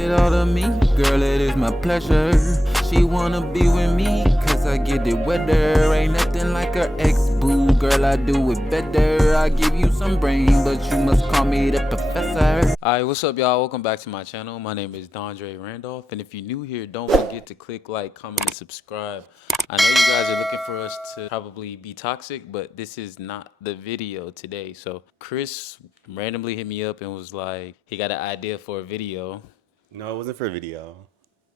It all to me, girl, it is my pleasure. She wanna be with me, cause I get it wetter. Ain't nothing like her ex-boo, girl, I do it better. I give you some brain, but you must call me the professor. Alright, what's up, y'all? Welcome back to my channel. My name is Dondre Randolph, and if you're new here, don't forget to click like, comment, and subscribe. I know you guys are looking for us to probably be toxic, but this is not the video today. So Chris randomly hit me up and was like, he got an idea for a video. No, it wasn't for a video.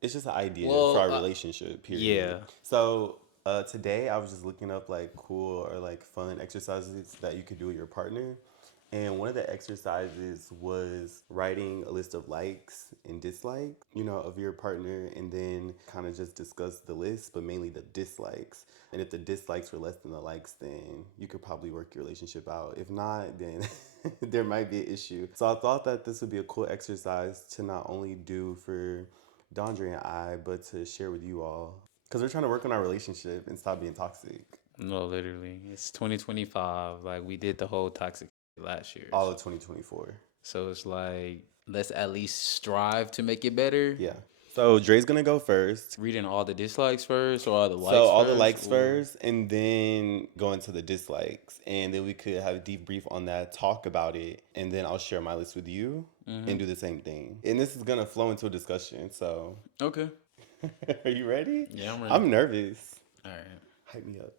It's just an idea for Well, our relationship, period. yeah. So today I was just looking up like cool or like fun exercises that you could do with your partner. And one of the exercises was writing a list of likes and dislikes, of your partner, and then kind of just discuss the list, but mainly the dislikes. And if the dislikes were less than the likes, then you could probably work your relationship out. If not, then there might be an issue. So I thought that this would be a cool exercise to not only do for Dondre and I, but to share with you all. Because we're trying to work on our relationship and stop being toxic. No, literally. It's 2025. Like, we did the whole toxic last year. All of 2024. So it's like, let's at least strive to make it better. Yeah. So Dre's gonna go first. Reading all the dislikes first or all the So likes all the first? likes Or... first, and then go into the dislikes, and then we could have a deep brief on that, talk about it, and then I'll share my list with you and do the same thing. And this is gonna flow into a discussion. So, Okay. are you ready? Yeah, I'm ready. I'm nervous. All right. Hype me up.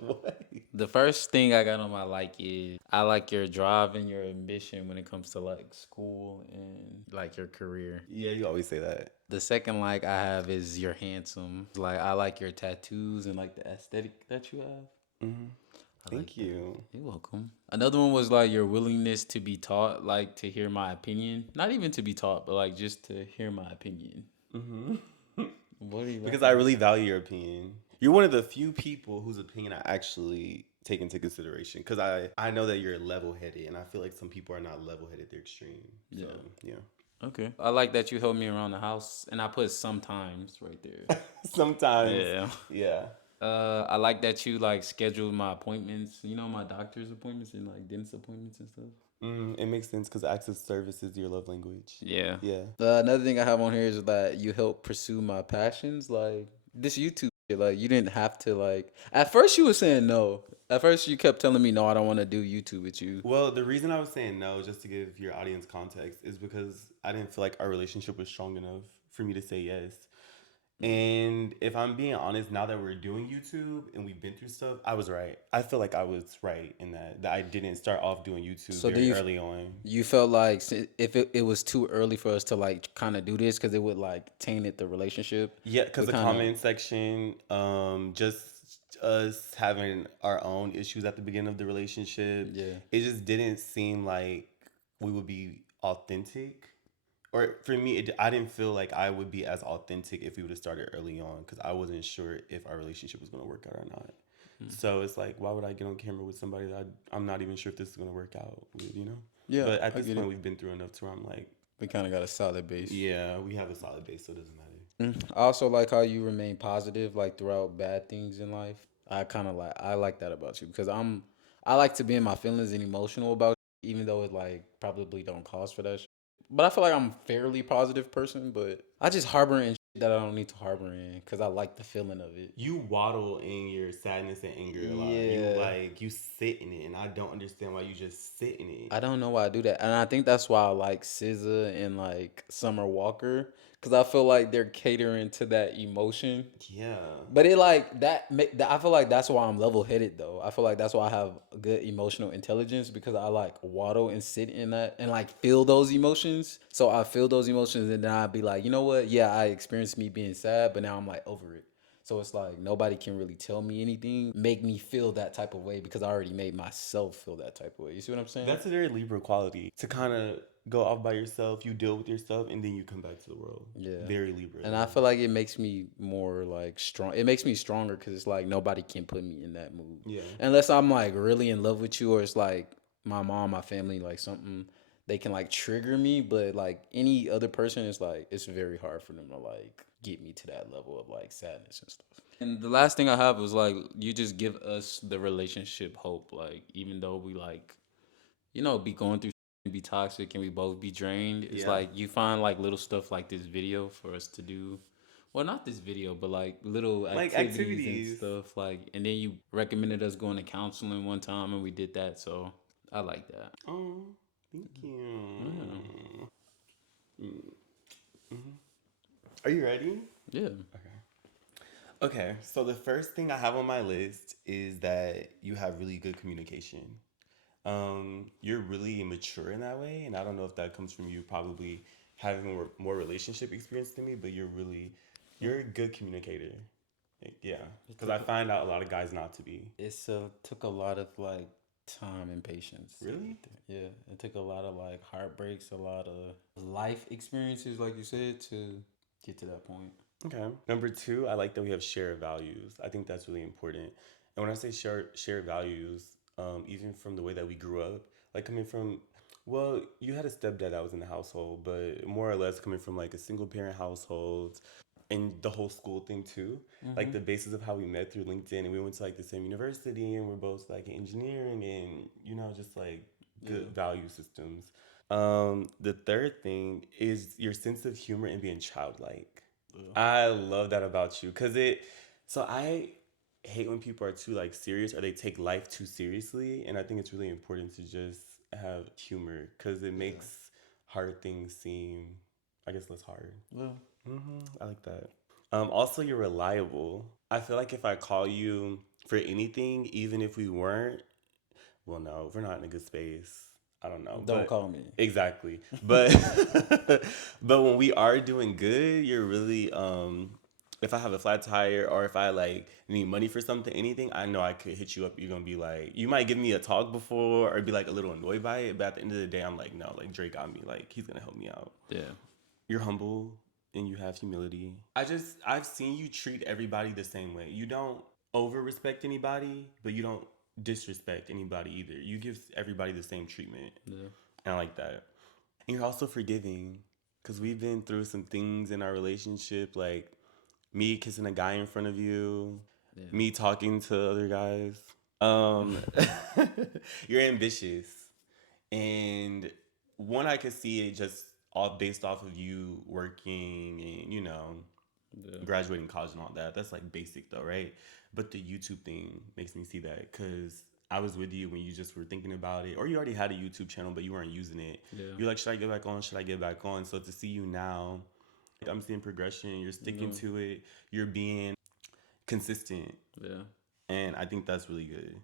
What? The first thing I got on my like is I like your drive and your ambition when it comes to like school and like your career. Yeah, you always say that. The second like I have is you're handsome. Like I like your tattoos and like the aesthetic that you have. Mm-hmm. Thank you. You're welcome. Another one was like your willingness to be taught, like to hear my opinion. Not even to be taught, but like just to hear my opinion. Mm-hmm. What do you Because I really value your opinion. You're one of the few people whose opinion I actually take into consideration. Because I know that you're level-headed, and I feel like some people are not level-headed, they're extreme. So, yeah. Okay. I like that you helped me around the house, and I put sometimes right there. Sometimes. Yeah. Yeah. I like that you like schedule my appointments. You know, my doctor's appointments and like dentist appointments and stuff. It makes sense because acts of service is your love language. Yeah. Yeah. Another thing I have on here is that you help pursue my passions, like this YouTube shit. Like you didn't have to like. At first, you were saying no. At first, you kept telling me no. I don't want to do YouTube with you. Well, the reason I was saying no, just to give your audience context, is because I didn't feel like our relationship was strong enough for me to say yes. And if I'm being honest, now that we're doing YouTube and we've been through stuff, I was right. I feel like I was right in that I didn't start off doing YouTube So very early on. you felt like if it was too early for us to like kind of do this because it would like tainted the relationship? Yeah, because We the kinda, comment section, just us having our own issues at the beginning of the relationship, yeah. it just didn't seem like we would be authentic. Or for me, I didn't feel like I would be as authentic if we would have started early on because I wasn't sure if our relationship was going to work out or not. So it's like, why would I get on camera with somebody that I'm not even sure if this is going to work out with? Yeah, But at I this get point, it. we've been through enough to where I'm like, We kind of got a solid base. yeah, we have a solid base, so it doesn't matter. I also like how you remain positive like throughout bad things in life. I like that about you because I like to be in my feelings and emotional about shit, even though it like probably don't cause for that shit. But I feel like I'm a fairly positive person, but I just harbor in shit that I don't need to harbor in because I like the feeling of it. You waddle in your sadness and anger a lot. Yeah. You sit in it, and I don't understand why you just sit in it. I don't know why I do that, and I think that's why I like SZA and like Summer Walker because I feel like they're catering to that emotion. Yeah. But it like I feel like that's why I'm level headed though. I feel like that's why I have good emotional intelligence because I like waddle and sit in that and like feel those emotions. So I feel those emotions and then I'd be like, you know what? Yeah, I experienced me being sad, but now I'm like over it. So it's like nobody can really tell me anything, make me feel that type of way because I already made myself feel that type of way. You see what I'm saying? That's a very Libra quality to kind of go off by yourself, you deal with yourself, and then you come back to the world. Yeah. Very Libra. And I feel like it makes me more like strong. It makes me stronger because it's like nobody can put me in that mood. Yeah. Unless I'm like really in love with you or it's like my mom, my family, like something they can like trigger me. But like any other person, it's like it's very hard for them to like get me to that level of like sadness and stuff. And the last thing I have was like you just give us the relationship hope. Like even though we like, be going through be toxic and we both be drained. It's Yeah. like you find like little stuff like this video for us to do. Well, not this video, but like little Like activities and activities. stuff. Like, and then you recommended us going to counseling one time, and we did that. So I like that. Oh, thank Yeah. you. Mm-hmm. Are you ready? Yeah. Okay. Okay, so the first thing I have on my list is that you have really good communication. You're really mature in that way, and I don't know if that comes from you probably having more relationship experience than me, but you're a good communicator. Like, yeah, because I find out a lot of guys not to be. It's took a lot of like time and patience. Really? Yeah, it took a lot of like heartbreaks, a lot of life experiences, like you said, to get to that point. Okay. Number two, I like that we have shared values. I think that's really important. And when I say shared values, even from the way that we grew up, like coming from, well, you had a stepdad that was in the household, but more or less coming from like a single parent household, and the whole school thing too. Like the basis of how we met through LinkedIn, and we went to like the same university, and we're both like in engineering, and just like good value systems. The third thing is your sense of humor and being childlike. I love that about you because so I hate when people are too like serious or they take life too seriously, and I think it's really important to just have humor because it makes hard things seem, I guess, less hard. Yeah. I like that. Also, you're reliable. I feel like if I call you for anything, even if we weren't, well, no, if we're not in a good space. I don't know. Don't But call me. exactly. But but when we are doing good, you're really if I have a flat tire or if I like need money for something, anything, I know I could hit you up. You're gonna be like, you might give me a talk before or be like a little annoyed by it, but at the end of the day, I'm like, no, like Drake got me. Like he's gonna help me out. Yeah. You're humble and you have humility. I've seen you treat everybody the same way. You don't over respect anybody, but you don't disrespect anybody either. You give everybody the same treatment. Yeah. And I like that. And you're also forgiving because we've been through some things in our relationship, like me kissing a guy in front of you, me talking to other guys. Um, you're ambitious, and one I could see it just all based off of you working and graduating college and all that. That's like basic though, right? But the YouTube thing makes me see that because I was with you when you just were thinking about it, or you already had a YouTube channel but you weren't using it. Yeah. You're like, should I get back on? Should I get back on? So to see you now, like, I'm seeing progression. You're sticking to it. You're being consistent, Yeah. and I think that's really good.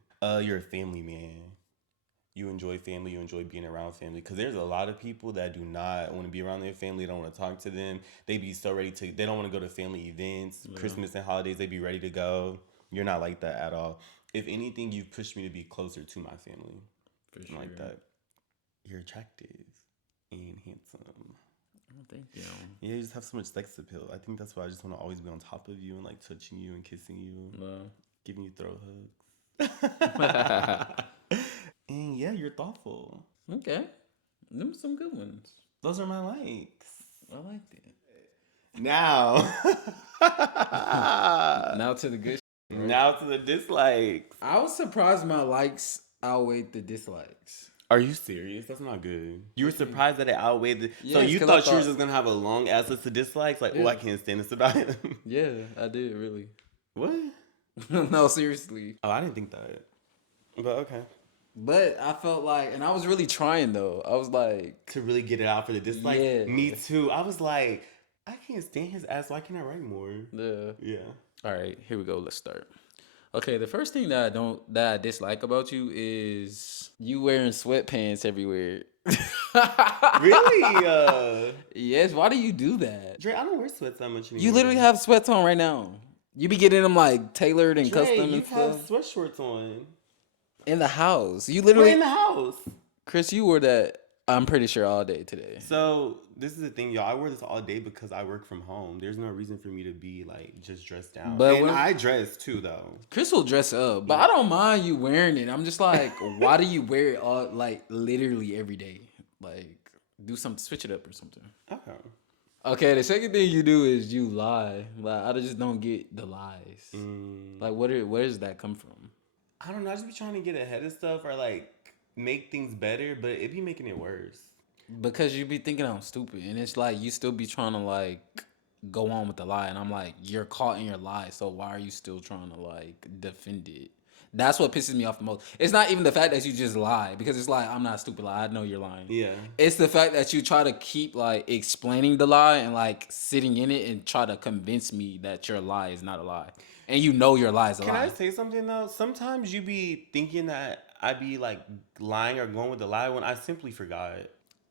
You're a family man. You enjoy family, you enjoy being around family. Because there's a lot of people that do not want to be around their family, don't want to talk to them. They be so ready to, they don't want to go to family events, Christmas and holidays, they be ready to go. You're not like that at all. If anything, you've pushed me to be closer to my family. For sure. Like that. You're attractive and handsome. Oh, thank you. Yeah, you just have so much sex appeal. I think that's why I just want to always be on top of you and like touching you and kissing you, giving you throat hugs. And yeah, you're thoughtful. Okay. Them some good ones. Those are my likes. I like that. Now. Now to the good. Right? Now to the dislikes. I was surprised my likes outweighed the dislikes. Are you serious? That's not good. You were surprised that it outweiged the... Yes, so you thought you were just going to have a long ass list of dislikes? Like, oh, I can't stand this about him. Yeah, I did, really. What? No, seriously. Oh, I didn't think that. But okay. But I felt like, and I was really trying though. I was like... To really get it out for the dislike? Yeah. Me too. I was like, I can't stand his ass. Why can't I write more? Yeah. Yeah. All right, here we go. Let's start. Okay, the first thing that I dislike about you is you wearing sweatpants everywhere. Really? Yes. Why do you do that? Dre, I don't wear sweats that much anymore. You literally have sweats on right now. You be getting them like tailored and Dre, custom you and have stuff sweat shorts on. in the house. You We're literally, in the house. Chris, you wore that. I'm pretty sure all day today. So this is the thing, y'all. I wear this all day because I work from home. There's no reason for me to be like just dressed down. But and I dress too, though. Chris will dress up, but I don't mind you wearing it. I'm just like, why do you wear it all like literally every day? Like, do something, switch it up or something. Okay. Okay, the second thing you do is you lie. Like, I just don't get the lies. Like, where does that come from? I don't know. I just be trying to get ahead of stuff or like make things better, but it be making it worse. Because you be thinking I'm stupid, and it's like you still be trying to like go on with the lie, and I'm like, you're caught in your lie, so why are you still trying to like defend it? That's what pisses me off the most. It's not even the fact that you just lie, because it's like I'm not stupid. Like, I know you're lying. Yeah. It's the fact that you try to keep like explaining the lie and like sitting in it and try to convince me that your lie is not a lie, and you know your lie is a Can lie. I say something though? Sometimes you be thinking that I be like lying or going with the lie when I simply forgot.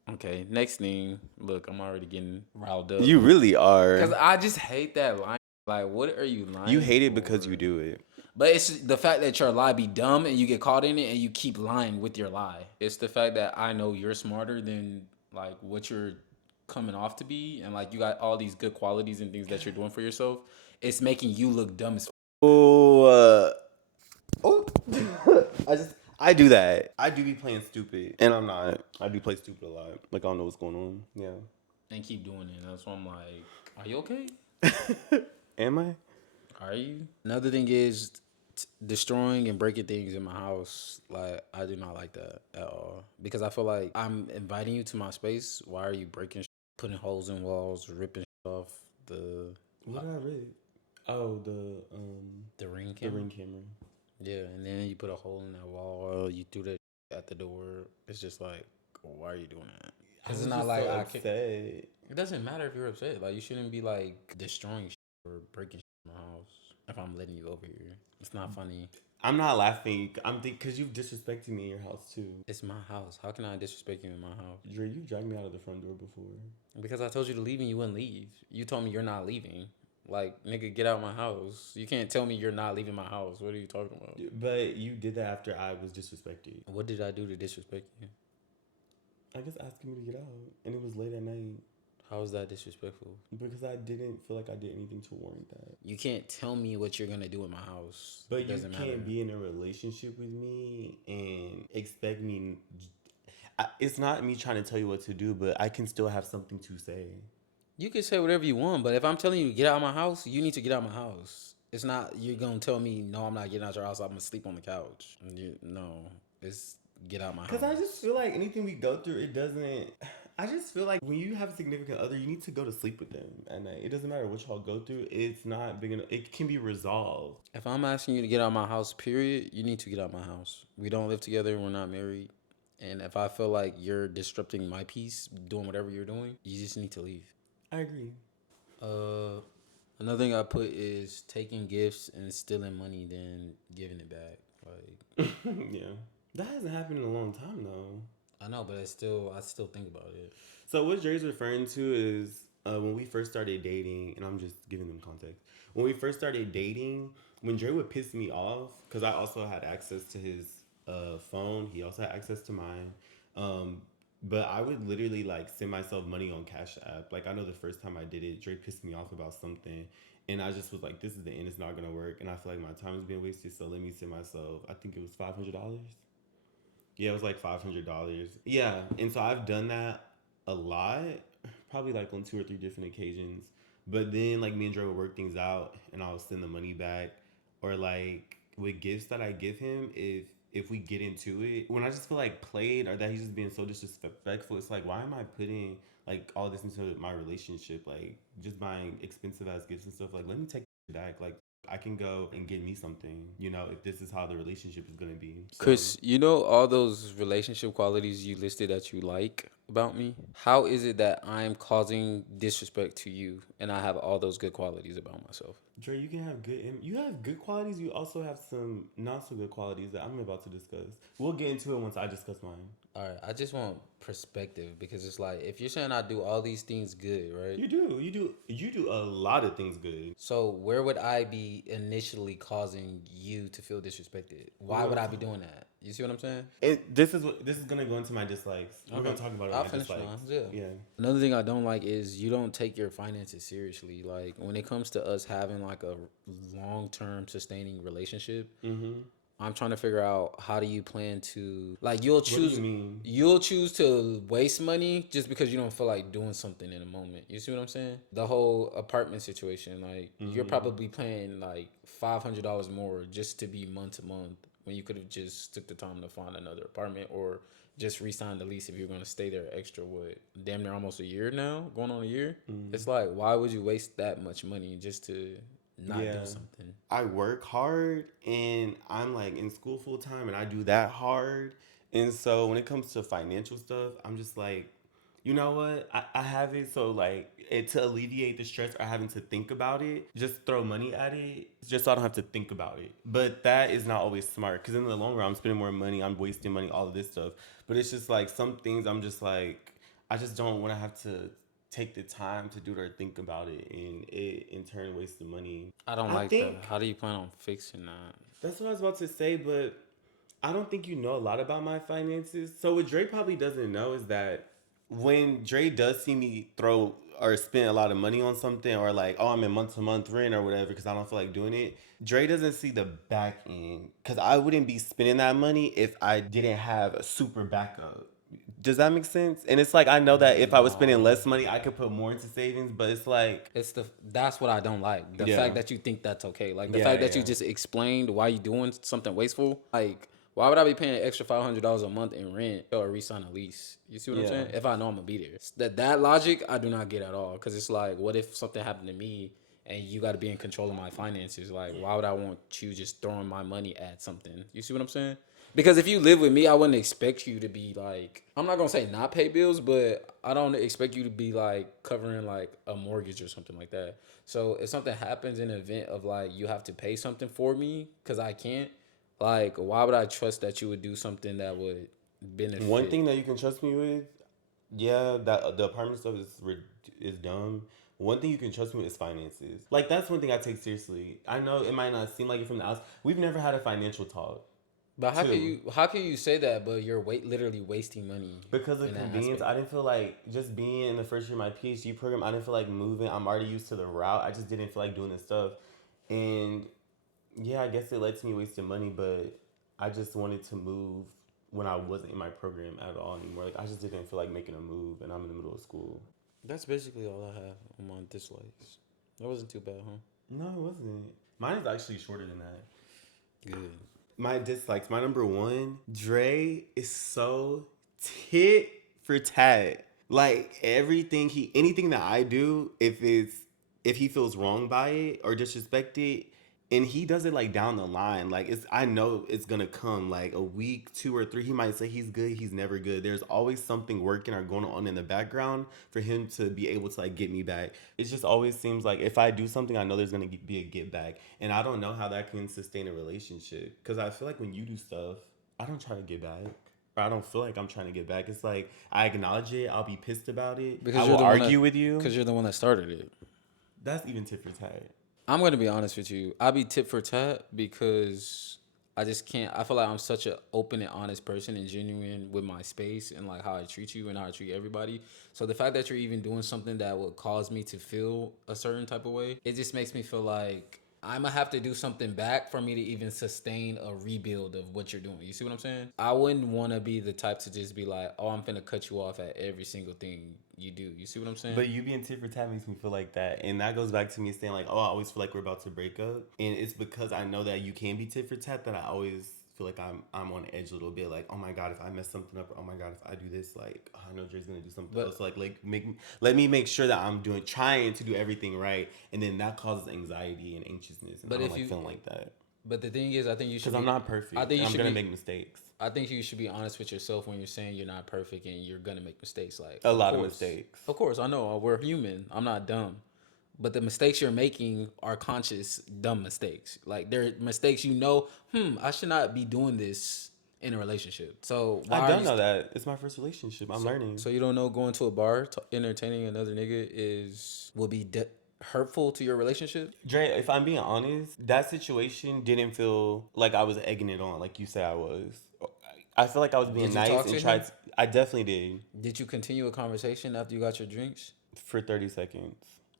Okay, next thing. Look, I'm already getting riled up. You really Because are. I just hate that line. Like, what are you You lying hate it because for? you do it. But it's the fact that your lie be dumb and you get caught in it and you keep lying with your lie. It's the fact that I know you're smarter than like what you're coming off to be, and like you got all these good qualities and things that you're doing for yourself. It's making you look dumb as. Oh, oh. I do that. I do be playing stupid, and I'm not. I do play stupid a lot. Like I don't know what's going on. Yeah. And keep doing it. That's why I'm like, are you okay? Am I? Are you? Another thing is destroying and breaking things in my house. Like, I do not like that at all, because I feel like I'm inviting you to my space. Why are you breaking, putting holes in walls, ripping off the What did I read? Oh, the ring the camera? ring camera. Yeah, and then you put a hole in that wall. You threw that at the door. It's just like, why are you doing that? I Because was it's not just like so I can. upset. It doesn't matter if you're upset. Like, you shouldn't be like destroying or breaking in my house if I'm letting you over here. It's not funny. I'm not laughing. I'm thinking because you've disrespected me in your house too. It's my house. How can I disrespect you in my house? Dre, you dragged me out of the front door before. Because I told you to leave and you wouldn't leave. You told me you're not leaving. Like, nigga, get out my house. You can't tell me you're not leaving my house. What are you talking about? But you did that after I was disrespected. What did I do to disrespect you? I guess asking me to get out, and it was late at night. How is that disrespectful? Because I didn't feel like I did anything to warrant that. You can't tell me what you're gonna do in my house. But It you doesn't can't matter. be in a relationship with me and expect me. It's not me trying to tell you what to do, but I can still have something to say. You can say whatever you want, but if I'm telling you to get out of my house, you need to get out of my house. It's not you're gonna tell me no, I'm not getting out your house. I'm gonna sleep on the couch. No, it's get out my house. Because I just feel like anything we go through, it doesn't. I just feel like when you have a significant other, you need to go to sleep with them at night. It doesn't matter what y'all go through. It's not big enough. It can be resolved. If I'm asking you to get out of my house, period, you need to get out of my house. We don't live together. We're not married. And if I feel like you're disrupting my peace, doing whatever you're doing, you just need to leave. I agree. Another thing I put is taking gifts and stealing money, then giving it back. Like, Yeah. That hasn't happened in a long time though. I know, but I still think about it. So what Dre's referring to is when we first started dating, and I'm just giving them context. When we first started dating, when Dre would piss me off, because I also had access to his phone, he also had access to mine. But I would literally like send myself money on Cash App. Like I know the first time I did it, Dre pissed me off about something, and I just was like, "This is the end. It's not gonna work." And I feel like my time is being wasted. So let me send myself. I think it was $500. Yeah, it was like $500. Yeah, and so I've done that a lot, probably like on 2 or 3 different occasions. But then like me and Dre would work things out, and I'll send the money back, or like with gifts that I give him, if we get into it, when I just feel like played or that he's just being so disrespectful, it's like why am I putting like all this into my relationship, like just buying expensive ass gifts and stuff. Like let me take it back. Like I can go and get me something, if this is how the relationship is gonna be. So, Chris, you know all those relationship qualities you listed that you like about me? How is it that I'm causing disrespect to you and I have all those good qualities about myself? Dre, you can have you have good qualities. You also have some not so good qualities that I'm about to discuss. We'll get into it once I discuss mine. All right, I just want perspective, because it's like if you're saying I do all these things good, right? You do a lot of things good. So where would I be initially causing you to feel disrespected? Why would I be doing that? You see what I'm saying? This is gonna go into my dislikes. We're gonna talk about it. I'll My finish dislikes. mine. Yeah. Another thing I don't like is you don't take your finances seriously. Like when it comes to us having like a long-term sustaining relationship, I'm trying to figure out how do you plan to like you'll choose. What do you mean? You'll choose to waste money just because you don't feel like doing something in a moment. You see what I'm saying? The whole apartment situation, like you're probably paying like $500 more just to be month to month, when you could have just took the time to find another apartment or just re-sign the lease if you're going to stay there extra, what, damn near almost a year now, going on a year. It's like, why would you waste that much money just to not do Yeah. something? I work hard and I'm like in school full time and I do that hard. And so when it comes to financial stuff, I'm just like, you know what? I have it so like to alleviate the stress or having to think about it, just throw money at it just so I don't have to think about it. But that is not always smart because in the long run, I'm spending more money, I'm wasting money, all of this stuff. But it's just like some things I'm just like, I just don't want to have to take the time to do it or think about it and it in turn waste the money. I don't I like that. think How do you plan on fixing that? that's what I was about to say, but I don't think you know a lot about my finances. So what Dre probably doesn't know is that when Dre does see me throw or spend a lot of money on something or like, oh, I'm in month to month rent or whatever because I don't feel like doing it, Dre doesn't see the back end because I wouldn't be spending that money if I didn't have a super backup. Does that make sense? And it's like I know that if I was spending No. less money, I could put more into savings, but it's like It's that's what I don't like. The Yeah. fact that you think that's okay. Like the Yeah, fact that yeah. you just explained why you doing something wasteful. Like, why would I be paying an extra $500 a month in rent or re-sign a lease? You see what I'm Yeah. saying? If I know I'm gonna be there. That logic I do not get at all. Cause it's like, what if something happened to me and you got to be in control of my finances? Like, why would I want you just throwing my money at something? You see what I'm saying? Because if you live with me, I wouldn't expect you to be like, I'm not gonna say not pay bills, but I don't expect you to be like covering like a mortgage or something like that. So if something happens in an event of like you have to pay something for me because I can't, like, why would I trust that you would do something that would benefit? One thing that you can trust me with, yeah, that the apartment stuff is dumb. One thing you can trust me with is finances. Like that's one thing I take seriously. I know it might not seem like it from the outside. We've never had a financial talk. But Two. how can you say that? But you're literally wasting money Because of in that convenience, aspect. I didn't feel like just being in the first year of my PhD program, I didn't feel like moving. I'm already used to the route. I just didn't feel like doing this stuff. And yeah, I guess it led to me wasting money, but I just wanted to move when I wasn't in my program at all anymore. Like I just didn't feel like making a move and I'm in the middle of school. That's basically all I have on my dislikes. That wasn't too bad, huh? No, it wasn't. Mine is actually shorter than that. Good. My dislikes, my number one, Dre is so tit for tat. Like anything that I do, if he feels wronged by it or disrespected, and he does it like down the line, like I know it's gonna come like a week, 2 or 3. He might say he's good, he's never good. There's always something working or going on in the background for him to be able to like get me back. It just always seems like if I do something, I know there's gonna be a get back, and I don't know how that can sustain a relationship because I feel like when you do stuff, I don't try to get back. Or I don't feel like I'm trying to get back. It's like I acknowledge it. I'll be pissed about it. Because I you're will the one argue that, with you. because you're the one that started it. That's even tit for tat. I'm gonna be honest with you. I be tit for tat because I just can't. I feel like I'm such an open and honest person and genuine with my space and like how I treat you and how I treat everybody. So the fact that you're even doing something that would cause me to feel a certain type of way, it just makes me feel like I'm gonna have to do something back for me to even sustain a rebuild of what you're doing. You see what I'm saying? I wouldn't want to be the type to just be like, oh, I'm gonna cut you off at every single thing you do. You see what I'm saying? But you being tit for tat makes me feel like that. And that goes back to me saying like, oh, I always feel like we're about to break up. And it's because I know that you can be tit for tat that I always feel like I'm on edge a little bit. Like, oh my God, if I mess something up, or oh my God, if I do this, like, oh, I know Dre's gonna do something else. Like let me make sure that I'm trying to do everything right. And then that causes anxiety and anxiousness. And But I don't if like you- feeling like that. But the thing is, I think you should. Because I'm not perfect. I think you I'm should gonna be, make mistakes. I think you should be honest with yourself when you're saying you're not perfect and you're gonna make mistakes. Like A lot of course. mistakes. Of course, I know we're human. I'm not dumb, but the mistakes you're making are conscious, dumb mistakes. Like they're mistakes I should not be doing this in a relationship. So why I are don't you know that. It's my first relationship. I'm learning. So you don't know going to a bar entertaining another nigga will be hurtful to your relationship? Dre, if I'm being honest, that situation didn't feel like I was egging it on, like you said I was. I feel like I was being Did you nice talk and to tried. him? I definitely did Did you continue a conversation after you got your drinks? for 30 seconds.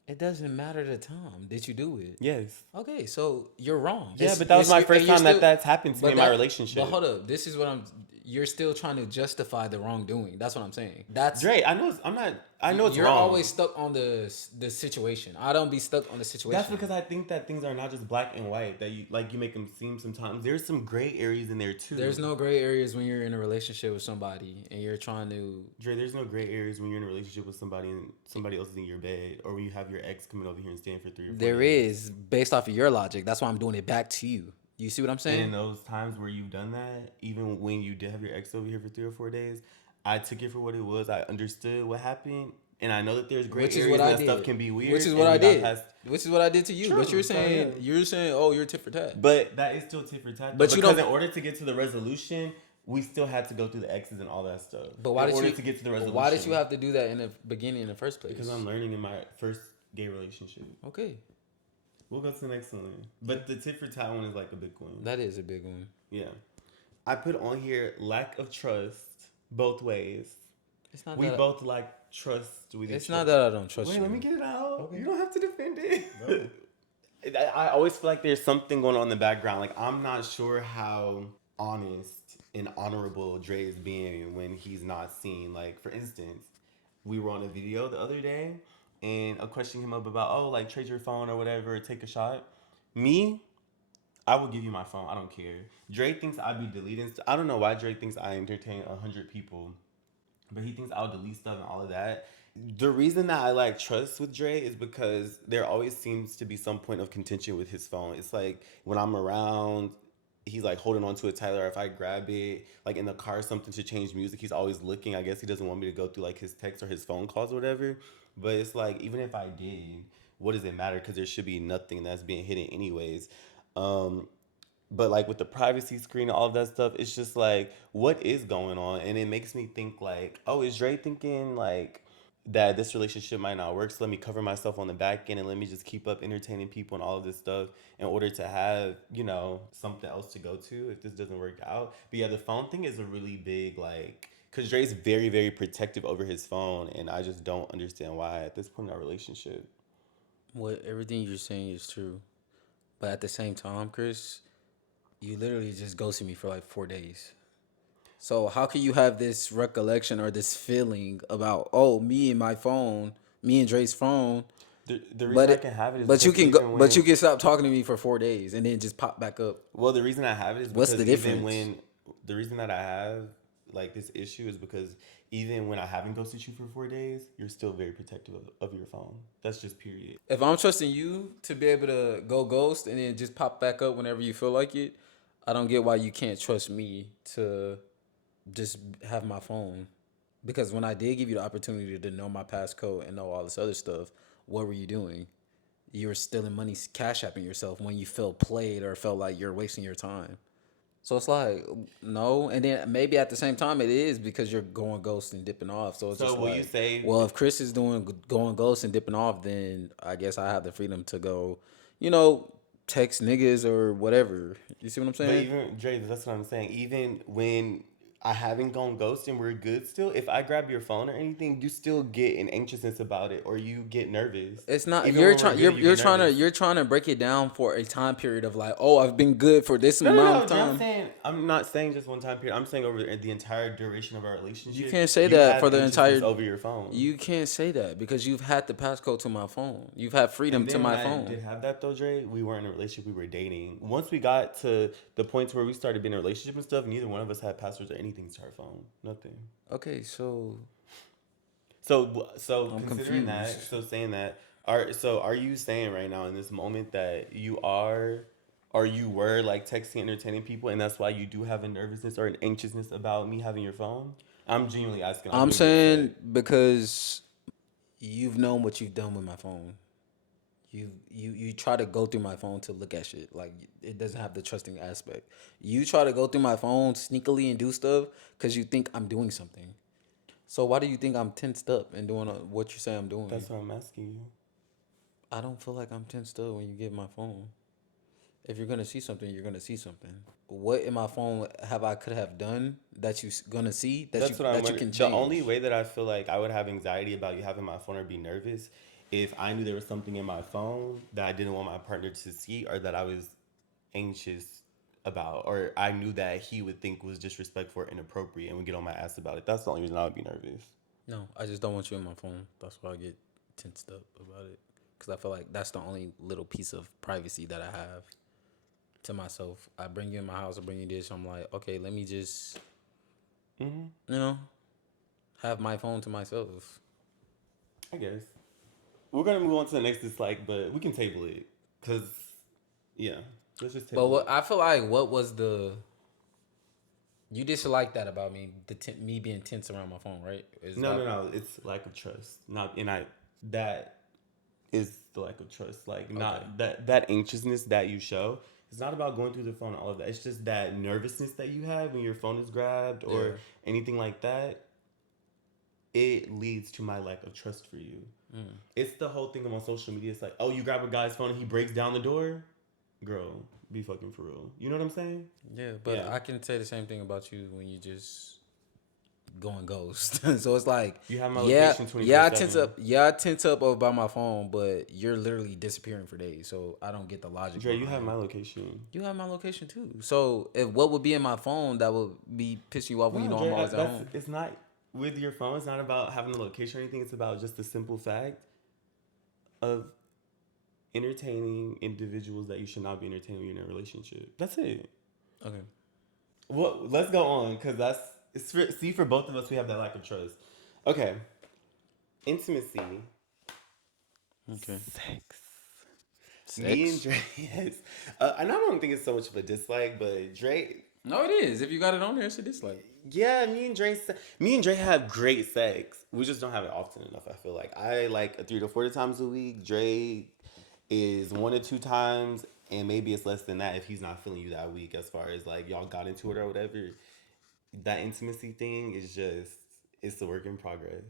It doesn't matter the time. Did you do it? Yes. Okay, so you're wrong. Yeah, but that was my first time that's happened to me in my relationship. But hold up, this is what you're still trying to justify the wrongdoing. That's what I'm saying. Dre, I know I'm not. I know it's You're wrong. always stuck on the situation. I don't be stuck on the situation. That's because I think that things are not just black and white. That you make them seem sometimes. There's some gray areas in there too. There's no gray areas when you're in a relationship with somebody and you're trying to. Dre, there's no gray areas when you're in a relationship with somebody and somebody else is in your bed, or when you have your ex coming over here and staying for 3 or 4 There days. is, based off of your logic. That's why I'm doing it back to you. You see what I'm And saying? in those times where you've done that, even when you did have your ex over here for 3 or 4 days, I took it for what it was. I understood what happened, and I know that there's gray Which is areas what I and that did. stuff can be weird. Which is and what I we got did. past- Which is what I did to you. But True, you're saying, oh, you're tit for tat. But that is still tit for tat. But you because don't- in order to get to the resolution, we still had to go through the exes and all that stuff. But why in did order you to get to the resolution? Why did you have to do that in the beginning in the first place? Because I'm learning in my first gay relationship. Okay, We'll go to the next one. But the tit for tat one is like a big one. that is a big one. Yeah. I put on here lack of trust both ways. It's not We that both lack trust with each other. it's not that I don't trust Wait, you. let me get it out. Okay. You don't have to defend it. I always feel like there's something going on in the background. Like, I'm not sure how honest and honorable Dre is being when he's not seen. Like, for instance, we were on a video the other day and a question came up about, oh, like, trade your phone or whatever, or take a shot. Me, I will give you my phone. I don't care. Dre thinks I'd be deleting stuff. I don't know why Dre thinks I entertain 100 people, but he thinks I'll delete stuff and all of that. The reason that I like trust with Dre is because there always seems to be some point of contention with his phone. It's like when I'm around, he's like holding on to it tighter. Or if I grab it, like in the car, something to change music, he's always looking. I guess he doesn't want me to go through like his texts or his phone calls or whatever. But it's like, even if I did, what does it matter? Because there should be nothing that's being hidden anyways. But like with the privacy screen and all of that stuff, it's just like, what is going on? And it makes me think like, oh, is Dre thinking like that this relationship might not work? So let me cover myself on the back end and let me just keep up entertaining people and all of this stuff in order to have, something else to go to if this doesn't work out. But yeah, the phone thing is a really big like, because Dre's very, very protective over his phone. And I just don't understand why at this point in our relationship. What everything you're saying is true, but at the same time, Chris, you literally just ghosted me for like 4 days. So how can you have this recollection or this feeling about me and Dre's phone? The reason I can have it is but you because can go, even but you when- can stop talking to me for 4 days and then just pop back up. Well, the reason I have it is What's because the even difference? the reason that I have like this issue is because even when I haven't ghosted you for 4 days, you're still very protective of your phone. That's just period. If I'm trusting you to be able to go ghost and then just pop back up whenever you feel like it, I don't get why you can't trust me to just have my phone. Because when I did give you the opportunity to know my passcode and know all this other stuff, what were you doing? You were stealing money, cash apping yourself when you felt played or felt like you're wasting your time. So it's like, no. And then maybe at the same time it is because you're going ghost and dipping off. So it's So just will like, you say- well, if Chris is doing going ghost and dipping off, then I guess I have the freedom to go, text niggas or whatever. You see what I'm But saying? even Dre, that's what I'm saying. Even when I haven't gone ghost and we're good still, if I grab your phone or anything, you still get an anxiousness about it or you get nervous. It's not Even you're when we're trying good, you're you you're get trying to nervous. you're trying to break it down for a time period of like, I've been good for this amount of Dre, time. I'm not saying just one time period. I'm saying over the entire duration of our relationship. You can't say that have for the anxiousness entire over your phone. You can't say that because you've had the passcode to my phone. You've had freedom And to then my when phone. I did have that though, Dre, we weren't in a relationship. We were dating. Once we got to the points where we started being in a relationship and stuff, neither one of us had passwords or anything to our phone. Nothing. Okay, so So I'm considering that, confused. so saying that, are you saying right now in this moment that you are, or you were like texting, entertaining people, and that's why you do have a nervousness or an anxiousness about me having your phone? I'm genuinely asking. I'm being saying upset. because you've known what you've done with my phone. You try to go through my phone to look at shit. Like it doesn't have the trusting aspect. You try to go through my phone sneakily and do stuff because you think I'm doing something. So why do you think I'm tensed up and doing what you say I'm doing? That's what I'm asking you. I don't feel like I'm tensed up when you get my phone. If you're gonna see something, you're gonna see something. What in my phone could have done that you gonna see That's what I'm that you wondering. can The change? only way that I feel like I would have anxiety about you having my phone or be nervous if I knew there was something in my phone that I didn't want my partner to see or that I was anxious about, or I knew that he would think was disrespectful or inappropriate and would get on my ass about it. That's the only reason I would be nervous. No, I just don't want you in my phone. That's why I get tensed up about it. Because I feel like that's the only little piece of privacy that I have to myself. I bring you in my house, I bring you this. I'm like, okay, let me just, Hmm. you know, have my phone to myself. I guess we're gonna move on to the next dislike, but we can table it because yeah, let's just But table what it. I feel like, what was the you dislike that about me? Me being tense around my phone, right? Is No, that no, no. It's lack of trust. Not and I that is the lack of trust. Like okay? not that anxiousness that you show. It's not about going through the phone and all of that. It's just that nervousness that you have when your phone is grabbed or Yeah. anything like that. It leads to my lack of trust for you. Mm. It's the whole thing on social media. It's like, oh, you grab a guy's phone and he breaks down the door. Girl, be fucking for real. You know what I'm saying? Yeah, but Yeah. I can say the same thing about you when you just going ghost. So it's like, You have my yeah, location 24 7. I tense up about my phone, but you're literally disappearing for days. So I don't get the logic Dre, you have behind. my location. You have my location too. So if what would be in my phone that would be pissing you off when you No, know I'm Dre, always at that's home? it's not with your phone. It's not about having a location or anything. It's about just the simple fact of entertaining individuals that you should not be entertaining when you're in a relationship. That's it. Okay. Well, let's go on because see for both of us we have that lack of trust. Okay, intimacy, Okay. sex. Me and Sex? Dre, yes. And I don't think it's so much of a dislike, but Dre, No, it is. If you got it on there, it's a dislike. yeah, me and Dre have great sex. We just don't have it often enough. I feel like I like 3 to 4 times a week. Dre is 1 to 2 times, and maybe it's less than that if he's not feeling you that week. As far as like y'all got into it or whatever, that intimacy thing is just it's a work in progress.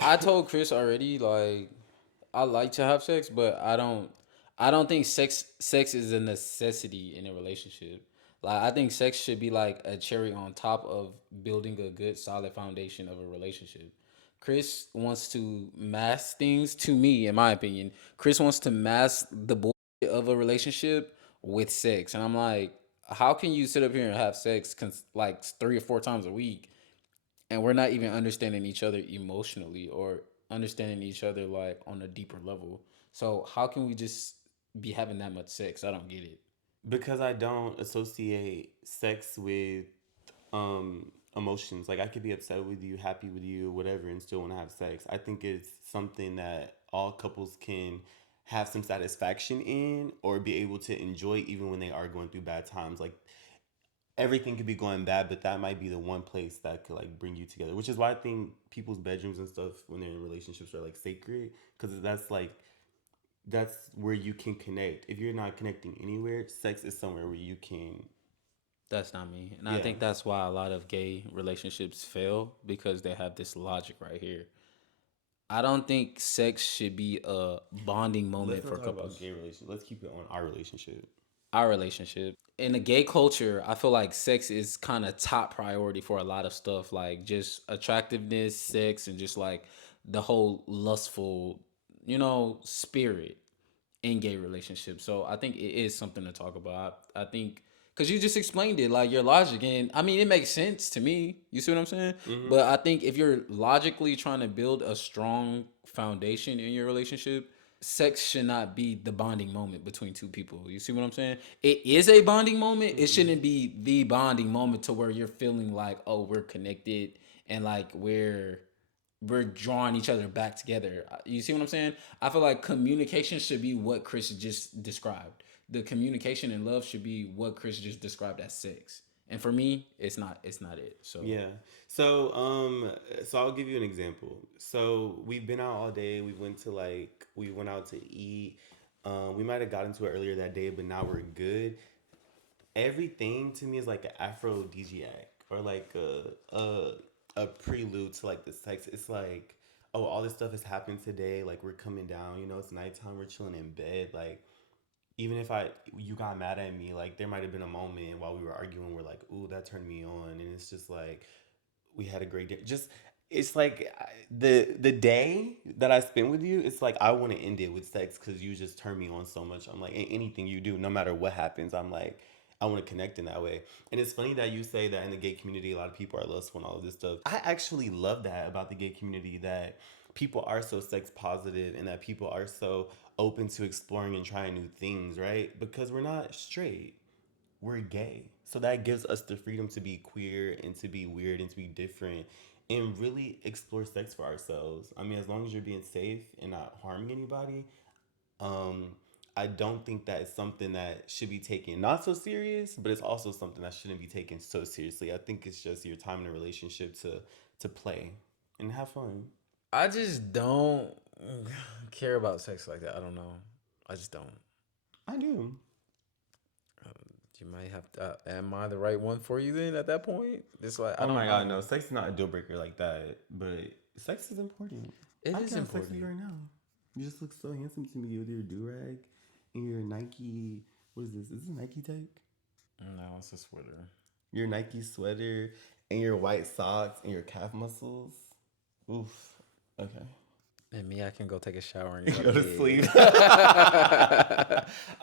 I told Chris already, like, I like to have sex, but I don't think sex is a necessity in a relationship. Like I think sex should be like a cherry on top of building a good solid foundation of a relationship. Chris wants to mask things to me, in my opinion. Chris wants to mask the bullshit of a relationship with sex. And I'm like, how can you sit up here and have sex like 3 or 4 times a week and we're not even understanding each other emotionally or understanding each other like on a deeper level? So how can we just be having that much sex? I don't get it. Because I don't associate sex with emotions. Like I could be upset with you, happy with you, whatever, and still want to have sex. I think it's something that all couples can have some satisfaction in or be able to enjoy even when they are going through bad times. Like everything could be going bad, but that might be the one place that could like bring you together. Which is why I think people's bedrooms and stuff when they're in relationships are like sacred because that's where you can connect. If you're not connecting anywhere, sex is somewhere where you can. That's not me. And I Yeah. think that's why a lot of gay relationships fail because they have this logic right here. I don't think sex should be a bonding Let's moment not for talk about couples. gay relations. Let's keep it on our relationship. Our relationship. In the gay culture, I feel like sex is kind of top priority for a lot of stuff, like just attractiveness, sex, and just like the whole lustful, spirit in gay relationships. So I think it is something to talk about. I think because you just explained it, like your logic, and I mean it makes sense to me. You see what I'm saying? Mm-hmm. But I think if you're logically trying to build a strong foundation in your relationship, sex should not be the bonding moment between two people. You see what I'm saying? It is a bonding moment. It shouldn't be the bonding moment to where you're feeling like, oh, we're connected and like we're drawing each other back together. You see what I'm saying? I feel like communication should be what Chris just described. The communication and love should be what Chris just described as sex. And for me, it's not. It's not it. So Yeah. So I'll give you an example. So we've been out all day. We went out to eat. We might have got into it earlier that day, but now we're good. Everything to me is like an aphrodisiac or like a prelude to like the sex. It's like, oh, all this stuff has happened today. Like we're coming down. It's nighttime. We're chilling in bed. Like even if you got mad at me, like there might have been a moment while we were arguing where like, ooh, that turned me on, and it's just like we had a great day. Just it's like the day that I spend with you. It's like I want to end it with sex because you just turn me on so much. I'm like anything you do, no matter what happens. I'm like. I want to connect in that way. And it's funny that you say that in the gay community, a lot of people are lustful and all of this stuff. I actually love that about the gay community, that people are so sex positive and that people are so open to exploring and trying new things, right? Because we're not straight, we're gay. So that gives us the freedom to be queer and to be weird and to be different and really explore sex for ourselves. I mean, as long as you're being safe and not harming anybody, um, I don't think that it's something that should be taken not so serious, but it's also something that shouldn't be taken so seriously. I think it's just your time in a relationship to play and have fun. I just don't care about sex like that. I don't know. I just don't. I do. You might have to. Am I the right one for you then? At that point, it's like I Oh don't my know. god, no, sex is not a deal breaker like that, but sex is important. It I is can have sex with important. you right now. You just look so handsome to me with your do rag and your Nike. What is this? Is this a Nike tech? No, it's a sweater. Your Nike sweater and your white socks and your calf muscles. Oof. Okay. And me, I can go take a shower and Go to sleep.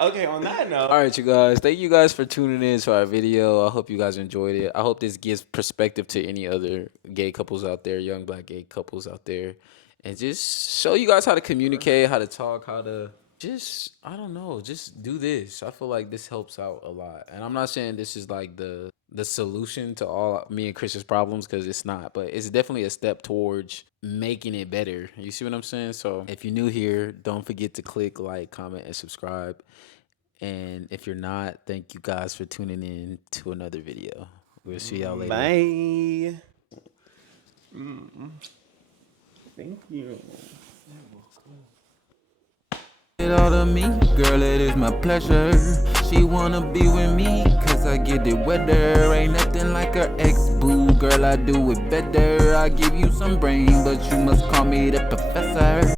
Okay, on that note. All right, you guys. Thank you guys for tuning in to our video. I hope you guys enjoyed it. I hope this gives perspective to any other gay couples out there, young black gay couples out there, and just show you guys how to communicate, how to talk, how to just, I don't know, just do this. I feel like this helps out a lot. And I'm not saying this is like the solution to all me and Chris's problems, because it's not, but it's definitely a step towards making it better. You see what I'm saying? So if you're new here, don't forget to click like, comment, and subscribe. And if you're not, thank you guys for tuning in to another video. We'll see y'all later. Bye. Thank you. It all to me, girl, it is my pleasure. She wanna be with me, cause I get it wetter. Ain't nothing like her ex-boo, girl, I do it better. I give you some brain, but you must call me the professor.